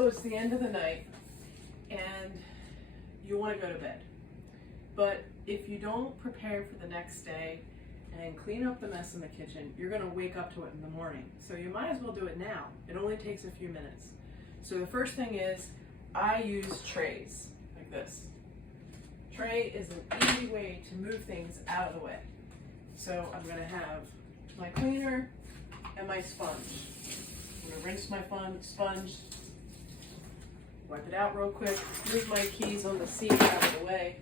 So it's the end of the night and you want to go to bed. But if you don't prepare for the next day and clean up the mess in the kitchen, you're going to wake up to it in the morning. So you might as well do it now. It only takes a few minutes. So the first thing is I use trays like this. Tray is an easy way to move things out of the way. So I'm going to have my cleaner and my sponge. I'm going to rinse my sponge, wipe it out real quick, move my keys on the seat out of the way,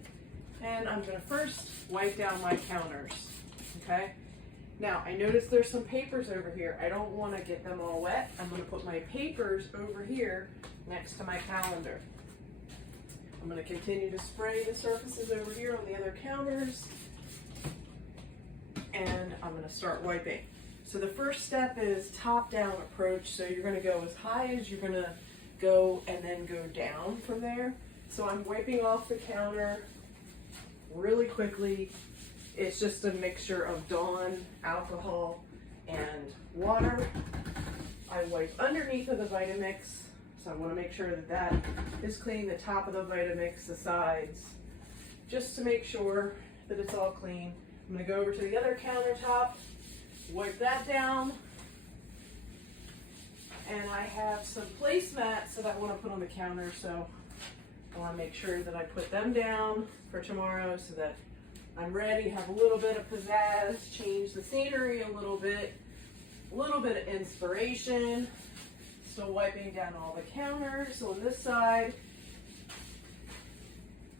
and I'm going to first wipe down my counters, okay? Now, I noticed there's some papers over here. I don't want to get them all wet. I'm going to put my papers over here next to my calendar. I'm going to continue to spray the surfaces over here on the other counters, and I'm going to start wiping. So the first step is top-down approach. So you're going to go as high as you're going to go and then go down from there. So I'm wiping off the counter really quickly. It's just a mixture of Dawn, alcohol, and water. I wipe underneath of the Vitamix. So I want to make sure that that is clean, the top of the Vitamix, the sides, just to make sure that it's all clean. I'm going to go over to the other countertop, wipe that down, and I have some placemats that I want to put on the counter, so I want to make sure that I put them down for tomorrow so that I'm ready, have a little bit of pizzazz, change the scenery a little bit of inspiration. Still wiping down all the counters on this side.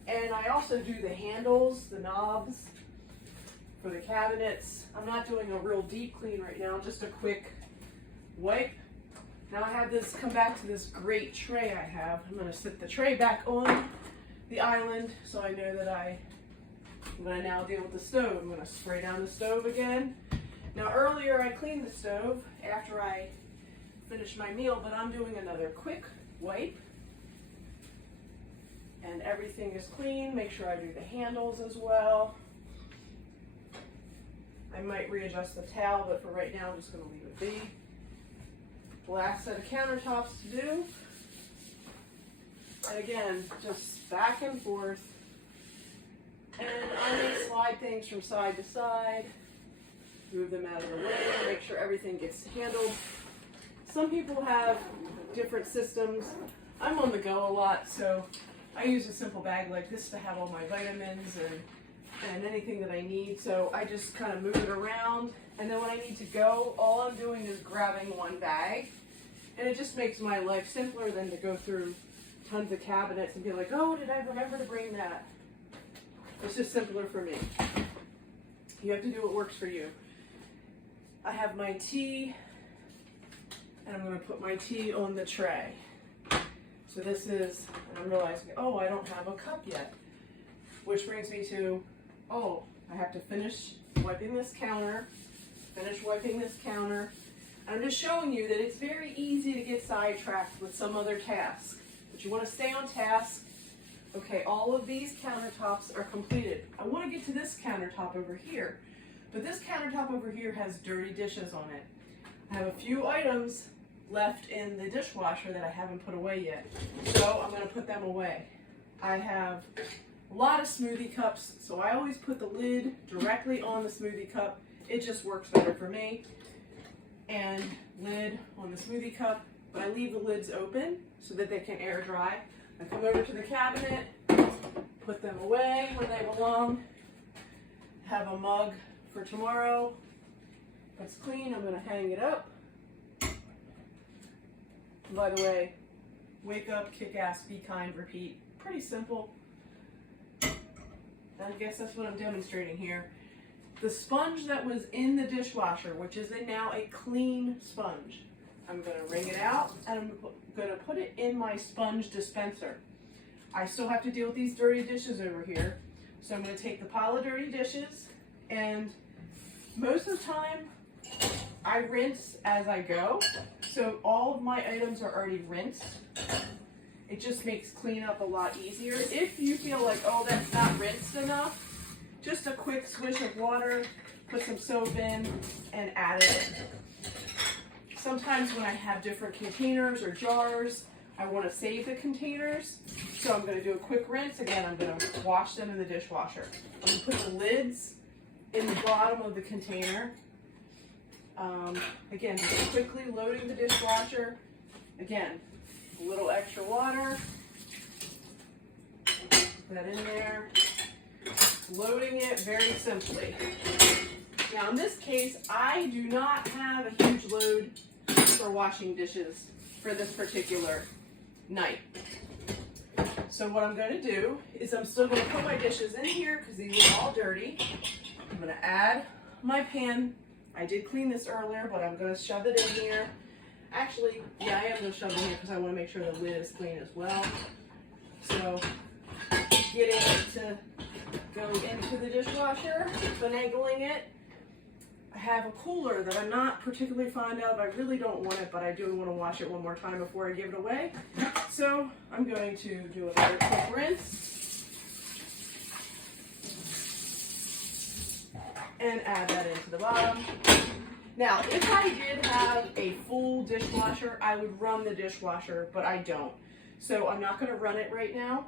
And I also do the handles, the knobs for the cabinets. I'm not doing a real deep clean right now, just a quick wipe. Now I have this, come back to this great tray I have. I'm going to sit the tray back on the island so I know that I'm going to now deal with the stove. I'm going to spray down the stove again. Now earlier I cleaned the stove after I finished my meal, but I'm doing another quick wipe. And everything is clean. Make sure I do the handles as well. I might readjust the towel, but for right now I'm just going to leave it be. Last set of countertops to do. And again, just back and forth. And I may slide things from side to side, move them out of the way, make sure everything gets handled. Some people have different systems. I'm on the go a lot, so I use a simple bag like this to have all my vitamins and anything that I need. So I just kind of move it around, and then when I need to go, all I'm doing is grabbing one bag. And it just makes my life simpler than to go through tons of cabinets and be like, oh, did I remember to bring that? It's just simpler for me. You have to do what works for you. I have my tea, and I'm going to put my tea on the tray. So this is, and I'm realizing, oh, I don't have a cup yet. Which brings me to, oh, I have to finish wiping this counter, I'm just showing you that it's very easy to get sidetracked with some other task. But you want to stay on task. Okay, all of these countertops are completed. I want to get to this countertop over here. But this countertop over here has dirty dishes on it. I have a few items left in the dishwasher that I haven't put away yet. So I'm going to put them away. I have a lot of smoothie cups, so I always put the lid directly on the smoothie cup. It just works better for me. And lid on the smoothie cup, but I leave the lids open so that they can air dry. I come over to the cabinet, put them away where they belong, have a mug for tomorrow. That's clean, I'm gonna hang it up. And by the way, wake up, kick ass, be kind, repeat. Pretty simple. I guess that's what I'm demonstrating here. The sponge that was in the dishwasher, which is now a clean sponge, I'm going to wring it out and I'm going to put it in my sponge dispenser. I still have to deal with these dirty dishes over here. So I'm going to take the pile of dirty dishes, and most of the time I rinse as I go. So all of my items are already rinsed. It just makes cleanup a lot easier. If you feel like, oh, that's not rinsed enough, just a quick swish of water, put some soap in, and add it in. Sometimes when I have different containers or jars, I want to save the containers, so I'm going to do a quick rinse. Again, I'm going to wash them in the dishwasher. I'm going to put the lids in the bottom of the container. Again, just quickly loading the dishwasher. Again, a little extra water. Put that in there. Loading it very simply. Now in this case, I do not have a huge load for washing dishes for this particular night. So what I'm going to do is I'm still going to put my dishes in here because these are all dirty. I'm going to add my pan. I did clean this earlier, but I'm going to shove it in here. Actually, yeah, I am going to shove it in here because I want to make sure the lid is clean as well. So getting it to go into the dishwasher, finagling it. I have a cooler that I'm not particularly fond of. I really don't want it, but I do want to wash it one more time before I give it away. So I'm going to do another quick rinse and add that into the bottom. Now, if I did have a full dishwasher, I would run the dishwasher, but I don't. So I'm not going to run it right now,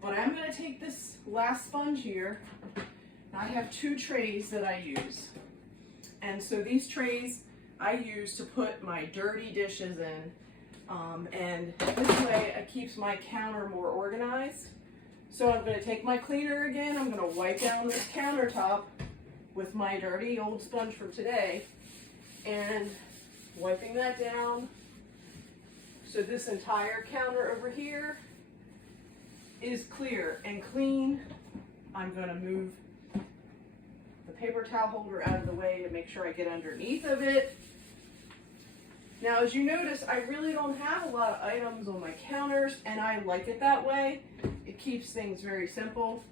but I'm going to take this last sponge here. I have 2 trays that I use. And so these trays I use to put my dirty dishes in. And this way it keeps my counter more organized. So I'm going to take my cleaner again. I'm going to wipe down this countertop with my dirty old sponge from today. And wiping that down. So this entire counter over here is clear and clean. I'm going to move the paper towel holder out of the way to make sure I get underneath of it. Now, as you notice, I really don't have a lot of items on my counters, and I like it that way. It keeps things very simple.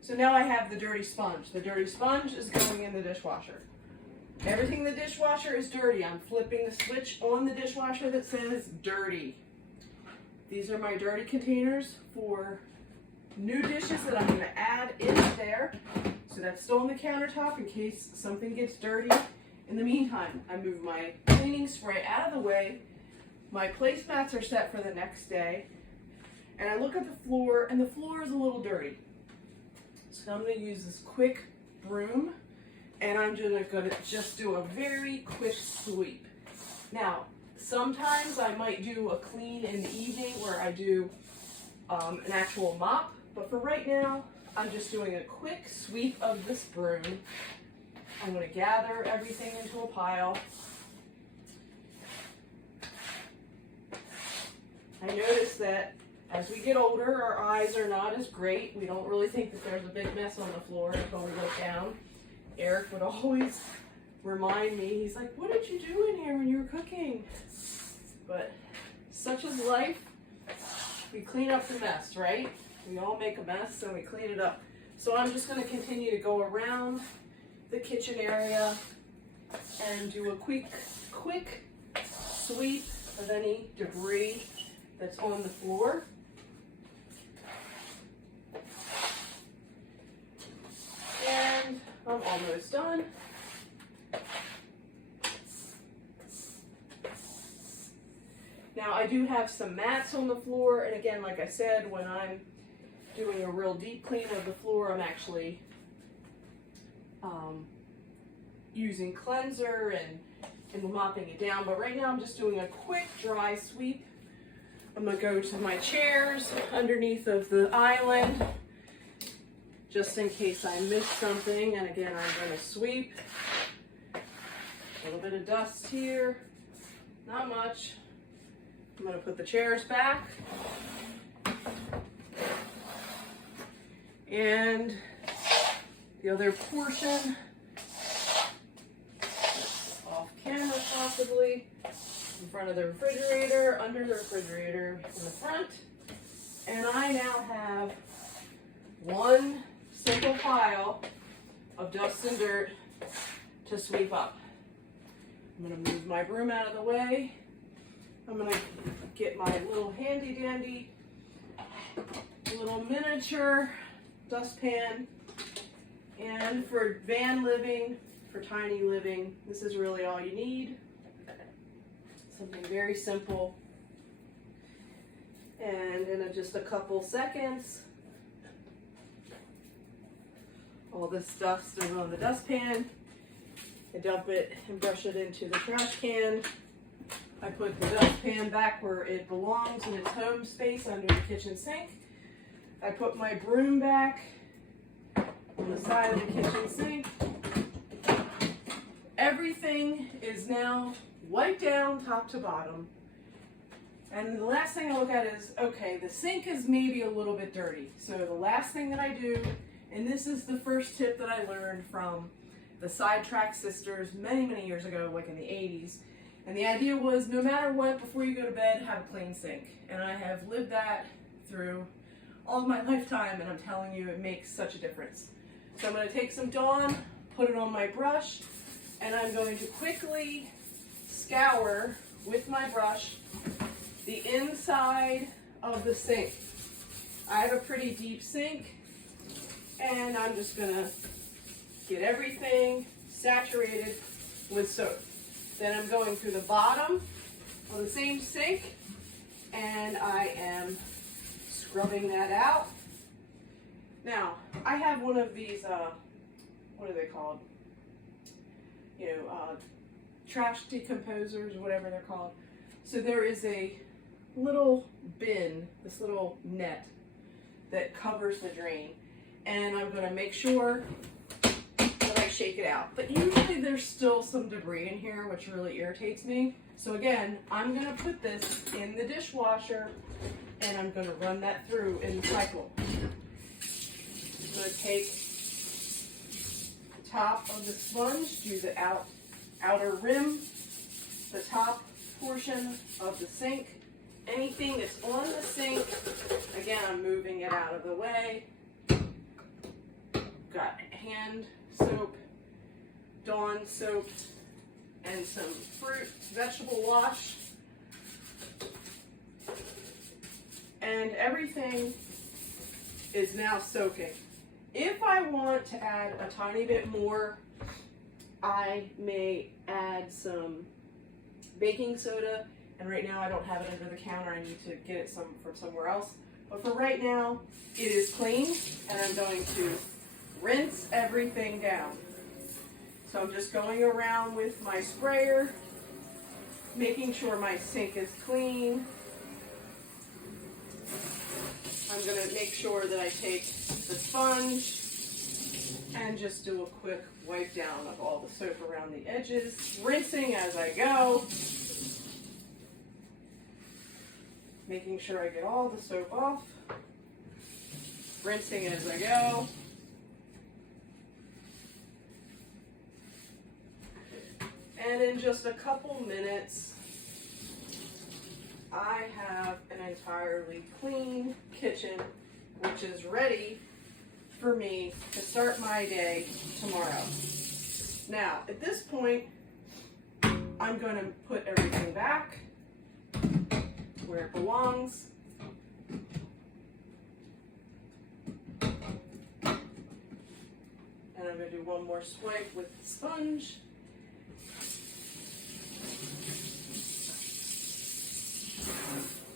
So now I have the dirty sponge. The dirty sponge is going in the dishwasher. Everything in the dishwasher is dirty. I'm flipping the switch on the dishwasher that says dirty. These are my dirty containers for new dishes that I'm going to add in there. So that's still on the countertop in case something gets dirty. In the meantime, I move my cleaning spray out of the way. My placemats are set for the next day. And I look at the floor, and the floor is a little dirty. So I'm going to use this quick broom, and I'm going to just do a very quick sweep. Now, sometimes I might do a clean in the evening where I do an actual mop, but for right now, I'm just doing a quick sweep of this broom. I'm going to gather everything into a pile. I notice that as we get older, our eyes are not as great. We don't really think that there's a big mess on the floor until we look down. Eric would always remind me, he's like, what did you do in here when you were cooking? But such is life. We clean up the mess, right? We all make a mess, so we clean it up. So I'm just going to continue to go around the kitchen area and do a quick sweep of any debris that's on the floor. And I'm almost done. Now I do have some mats on the floor, and again, like I said, when I'm doing a real deep clean of the floor, I'm actually using cleanser and mopping it down. But right now I'm just doing a quick dry sweep. I'm going to go to my chairs underneath of the island, just in case I miss something. And again, I'm going to sweep. A little bit of dust here, not much. I'm going to put the chairs back. And the other portion, off camera possibly, in front of the refrigerator, under the refrigerator in the front. And I now have one simple pile of dust and dirt to sweep up. I'm going to move my broom out of the way. I'm going to get my little handy dandy little miniature dustpan. And for van living, for tiny living, this is really all you need. Something very simple. And in just a couple seconds, all this stuff still on the dustpan. I dump it and brush it into the trash can. I put the dustpan back where it belongs in its home space under the kitchen sink. I put my broom back on the side of the kitchen sink. Everything is now wiped down top to bottom. And the last thing I look at is, okay, the sink is maybe a little bit dirty. So the last thing that I do, and this is the first tip that I learned from the SidetrackedSisters many, many years ago, like in the 80s. And the idea was, no matter what, before you go to bed, have a clean sink. And I have lived that through all of my lifetime, and I'm telling you, it makes such a difference. So I'm going to take some Dawn, put it on my brush, and I'm going to quickly scour with my brush the inside of the sink. I have a pretty deep sink, and I'm just going to get everything saturated with soap. Then I'm going through the bottom of the same sink, and I am scrubbing that out. Now, I have one of these, what are they called? Trash decomposers, or whatever they're called. So there is a little bin, this little net that covers the drain. And I'm going to make sure that I shake it out. But usually there's still some debris in here, which really irritates me. So again, I'm going to put this in the dishwasher, and I'm going to run that through in the cycle. I'm going to take the top of the sponge, do the outer rim, the top portion of the sink. Anything that's on the sink, again, I'm moving it out of the way. Got hand soap, Dawn soap, and some fruit, vegetable wash. And everything is now soaking. If I want to add a tiny bit more, I may add some baking soda. And right now I don't have it under the counter. I need to get it from somewhere else. But for right now, it is clean, and I'm going to rinse everything down. So I'm just going around with my sprayer, making sure my sink is clean. I'm going to make sure that I take the sponge and just do a quick wipe down of all the soap around the edges, rinsing as I go, making sure I get all the soap off, rinsing as I go. And in just a couple minutes, I have an entirely clean kitchen, which is ready for me to start my day tomorrow. Now, at this point, I'm going to put everything back where it belongs. And I'm going to do one more swipe with the sponge.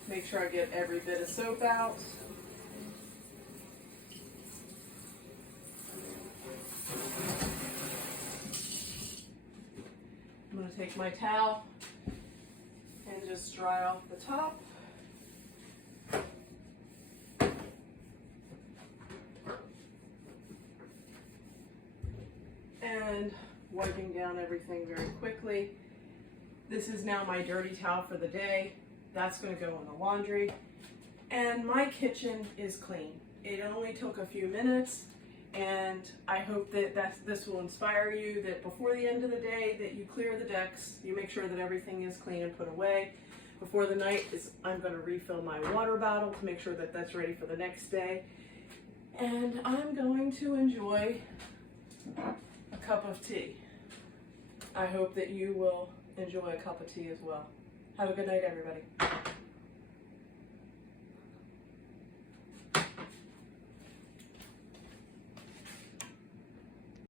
Make sure I get every bit of soap out. I'm going to take my towel and just dry off the top. And wiping down everything very quickly. This is now my dirty towel for the day. That's going to go in the laundry. And my kitchen is clean. It only took a few minutes, and I hope that this will inspire you that before the end of the day that you clear the decks, you make sure that everything is clean and put away. Before the night I'm going to refill my water bottle to make sure that that's ready for the next day. And I'm going to enjoy a cup of tea. I hope that you will enjoy a cup of tea as well. Have a good night, everybody.